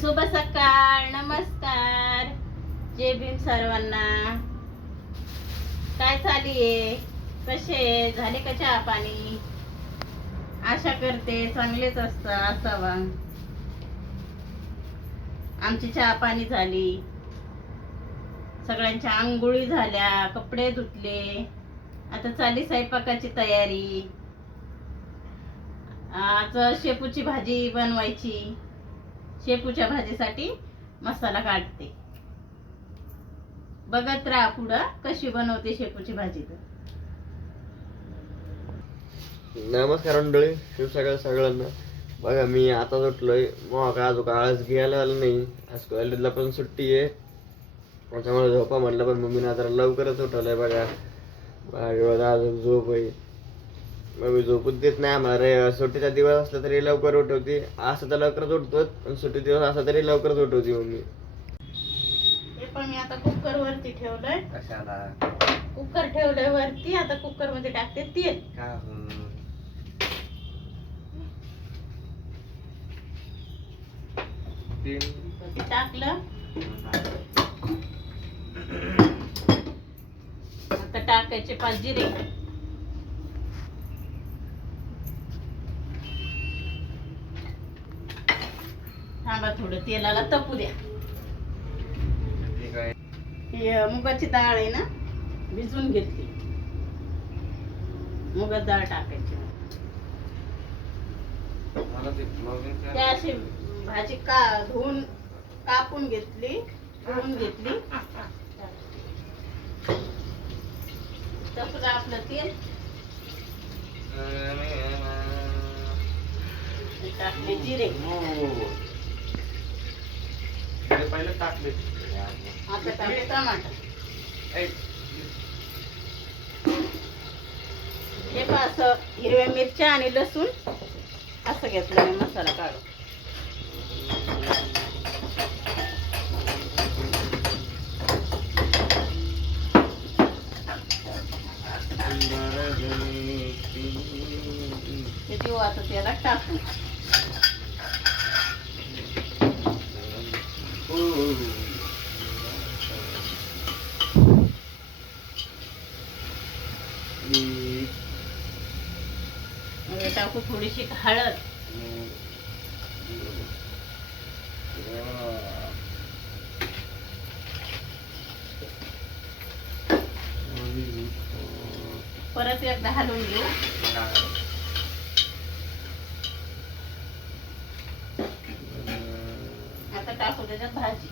शुभ सकाळ, नमस्कार, जय भीम सर्वांना. काय चालू कसे झाले का चहा पाणी? आशा करते चांगलेच असावा. आमची चहा पाणी झाली, सगळ्यांच्या आंघोळी झाल्या, कपडे धुतले, आता चालली स्वयंपाकाची तयारी. आज शेपूची भाजी बनवायची. शेपूच्या भाजीसाठी मसाला काढते. बघत राहा पुढं कशी बनवते शेपूची भाजी. तर नमस्कार मंडळी, शुभ सकाळ सगळ्यांना. बघा मी आता उठलोय, मग का आज काळच घ्यायला आलं नाही. आज कॉलेजला पण सुट्टी आहे, त्याच्यामुळे झोपा म्हटलं. पण मम्मीने आता लवकरच उठवलंय. बघा आज झोप आहे. मग झोपूच देत नाही आम्हाला रे. सुट्टीचा दिवस असला तरी लवकर उठवते. असं तर लवकरच उठतो, पण सुट्टी दिवस असला तरी लवकरच उठवते मम्मी. हे पण मी आता कुकर वरती ठेवलंय. कशाला कुकर ठेवलंय वरती, आता कुकर मध्ये टाकते तेल. ते टाकलं, आता टाकायचे 5 जिरे. थांबा थोडं तेलाला तपू द्या. ही मुगाची डाळ आहे ना, भिजवून घेतली. मुगाची डाळ टाकायची. त्या अशी भाजी धुवून कापून घेतली, धुवून घेतली. तसं आपलं तेल टाकले, जिरे पहिले टाकले. आता टाकले टमाटर. हे पहा, असं हिरव्या मिरच्या आणि लसूण असं घेतलं मी मसाला काढून. ते देऊ आता त्याला टाकून. टाकू थोडीशी हळद. परत एकदा हलवून घेऊ. आता टाकू त्याच्यात भाजी.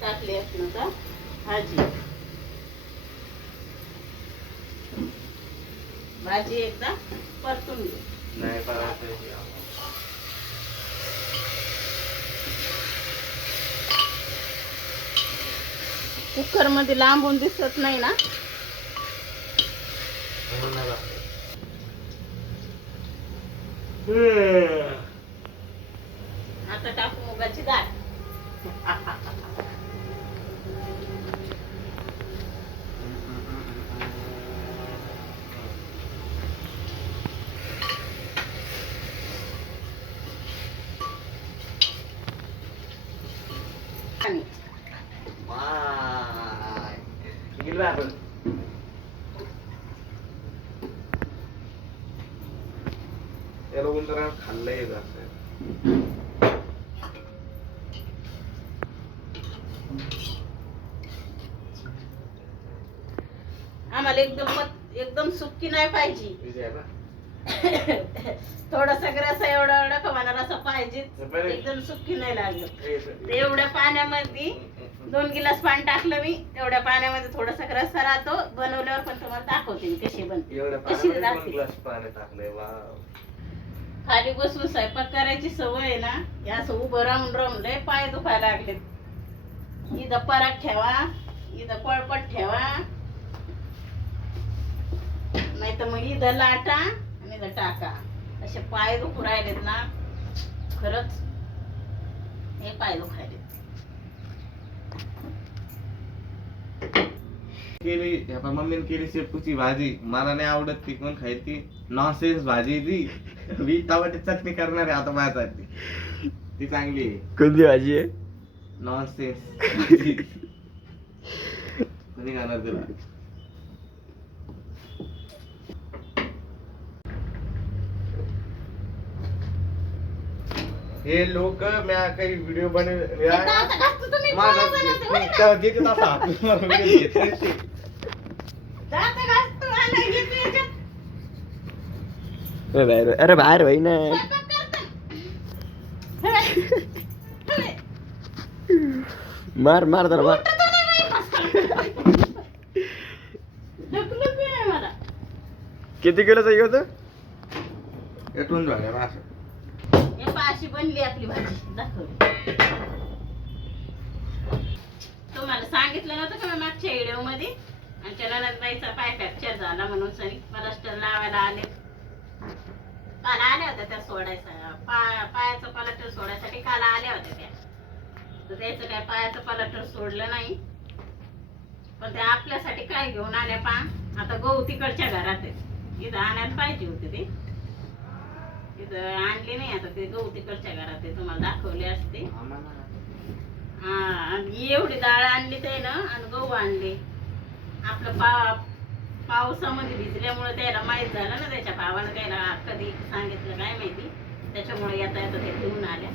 टाकली असं का भाजी. भाजी एकदा परतून घेऊ. कुकर मध्ये लांबून दिसत नाही ना. आता टाकू मुगाची डाळ. खाल्लंय आम्हाला एकदम सुक्की नाही पाहिजे. थोडासा रसा एवढा एवढा खवाना रसा पाहिजे, एकदम सुक्की नाही लागत. एवढ्या पाण्यामध्ये 2 गिलास पाणी टाकलं मी. एवढ्या पाण्यामध्ये थोडासा रसा राहतो. बनवल्यावर पण तुम्हाला दाखवते मी कशी बनते. कशी खाली बसून स्वयंपाक करायची सवय आहे ना. असं उभं राहून लय पाय दुखायला लागलेत. इथं परात ठेवा, इथं पळपट ठेवा, नाही तर मग इथं लाटा आणि इथं टाका. असे पाय दुखू राहिलेत ना, खरंच हे पाय दुखायलेत. केली मम्मीने केली शेपूची भाजी, मला नाही आवडत ती. कोण खायची? नॉनसेन्स भाजी ती. मी टमाटे चटणी करणार आहे आता माझ्यासाठी, ती चांगली आहे. कोणती भाजी आहे? नॉनसेन्स भाजी. कोणी खाणार तुला? हे लोक म्या काही व्हिडिओ बनवले दात घासतो तुम्ही, माझा पोळ्या बनवते, होय ना? घेते तसा हात. मला व्हिडिओ घेते. दात घासतो आणि घेतो याच्यात. अरे बाहेर भाई ना. स्वयंपाक करतो. ठेवे. ठेवे. मार मार तर मार. उठतो नाही बाई, ढकलत बी नाही मला. किती किलोचं हे होतं? येतून झालं ना असं. हे पहा, अशी बनली आपली भाजी, दाखवली. तुम्हाला सांगितलं नव्हतं का मी मागच्या व्हिडिओ मध्ये? आमच्या ननदबाईचा पाय फ्रॅक्चर झाला म्हणून सनी प्लास्टर लावायला आले. काल आल्या होत्या त्या सोडायचा, पायाचं प्लास्टर सोडायसाठी काल आल्या होत्या त्या. तर त्याचं काय पायाचं प्लास्टर सोडलं नाही, पण त्या आपल्यासाठी काय घेऊन आल्या पा. आता गहू तिकडच्या घरात आहे, इथं आणायला पाहिजे होते ते, इथं आणले नाही. आता ते गहू तिकडच्या घरात आहे, तुम्हाला दाखवले असते. हा, आणि एवढी डाळ आणली ते ना, आणि गहू आणले. आपलं पावसामध्ये भिजल्यामुळे त्याला माहित झालं ना, त्याच्या भावानं त्याला कधी सांगितलं काय माहिती, त्याच्यामुळे येता येतं ते घेऊन आल्या.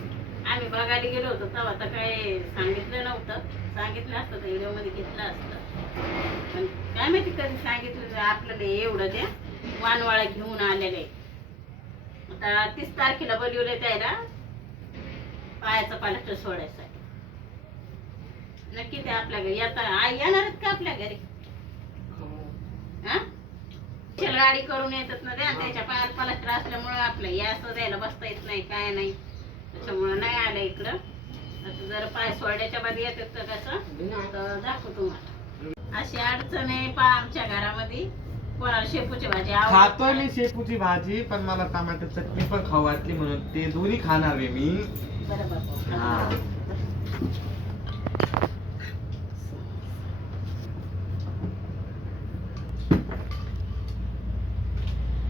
आम्ही बघायला गेलो होतो तेव्हा तर काही सांगितलं नव्हतं. सांगितलं असतं तर व्हिडिओ मध्ये घेतलं असतं, पण काय माहिती कधी सांगितलं आपल्याला. एवढं त्या वानवाळा घेऊन आलेले. आता 30 तारखेला बोलवले त्याला पायाचा प्लास्टर सोडायसाठी. नक्की ते आपल्या घरी आता आई येणार आहेत का आपल्या घरी? गाडी करून येतात ना त्या, त्याच्या पायात प्लास्टर असल्यामुळे आपलं या असं द्यायला बसता येत नाही, काय नाही, त्याच्यामुळे नाही आलं इकडं. आता जर पाय सोड्याच्या मध्ये येतात तर कसं तर दाखव तुम्हाला. अशी अडचण आहे पा आमच्या घरामध्ये. कोणाला शेपूची भाजी खातो आवडते, मी शेपूची भाजी, पण मला टमाटर चटणी पण खाऊ वाटली म्हणून ते दोन्ही खाणार आहे मी. बरोबर. हा.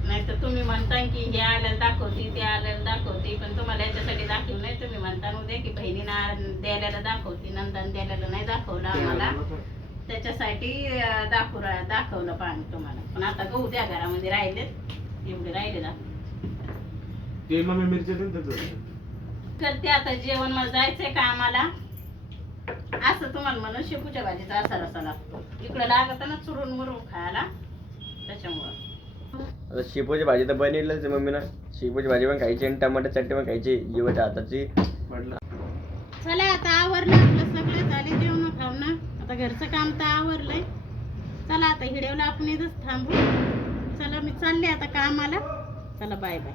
नाही तर तुम्ही म्हणता की हे आल्याला दाखवते ते आल्याला दाखवते, पण तुम्हाला याच्यासाठी दाखवू नाही. तुम्ही म्हणता उद्या की बहिणीना द्यायला दाखवते, नंदन द्यायला नाही दाखवलं आम्हाला, त्याच्यासाठी दाखवलं पाणी तुम्हाला. पण आता गहू द्या घरामध्ये राहिलेत, एवढे राहिले दाखव. ते मग मी मिरची देतो. करते आता जेवण, मला जायचंय का आम्हाला. असं तुम्हाला म्हणून शेपूच्या भाजीचा असा रसा लागतो, इकडे लागत ना चुरून मुरून खायला, त्याच्यामुळं. आता शेपूची भाजी तर बनवलीच आहे मम्मीनं. शेपूची भाजी पण खायची आणि टमाटर चटणी पण खायची जीवाच्या हाताची. चला आता आवरलं आपलं सगळं, झाले जेवण खावणं. आता घरचं काम तर आवरलंय. चला आता हिडवला आपण इथंच थांबू. चला मी चालले आता कामाला. चला बाय बाय.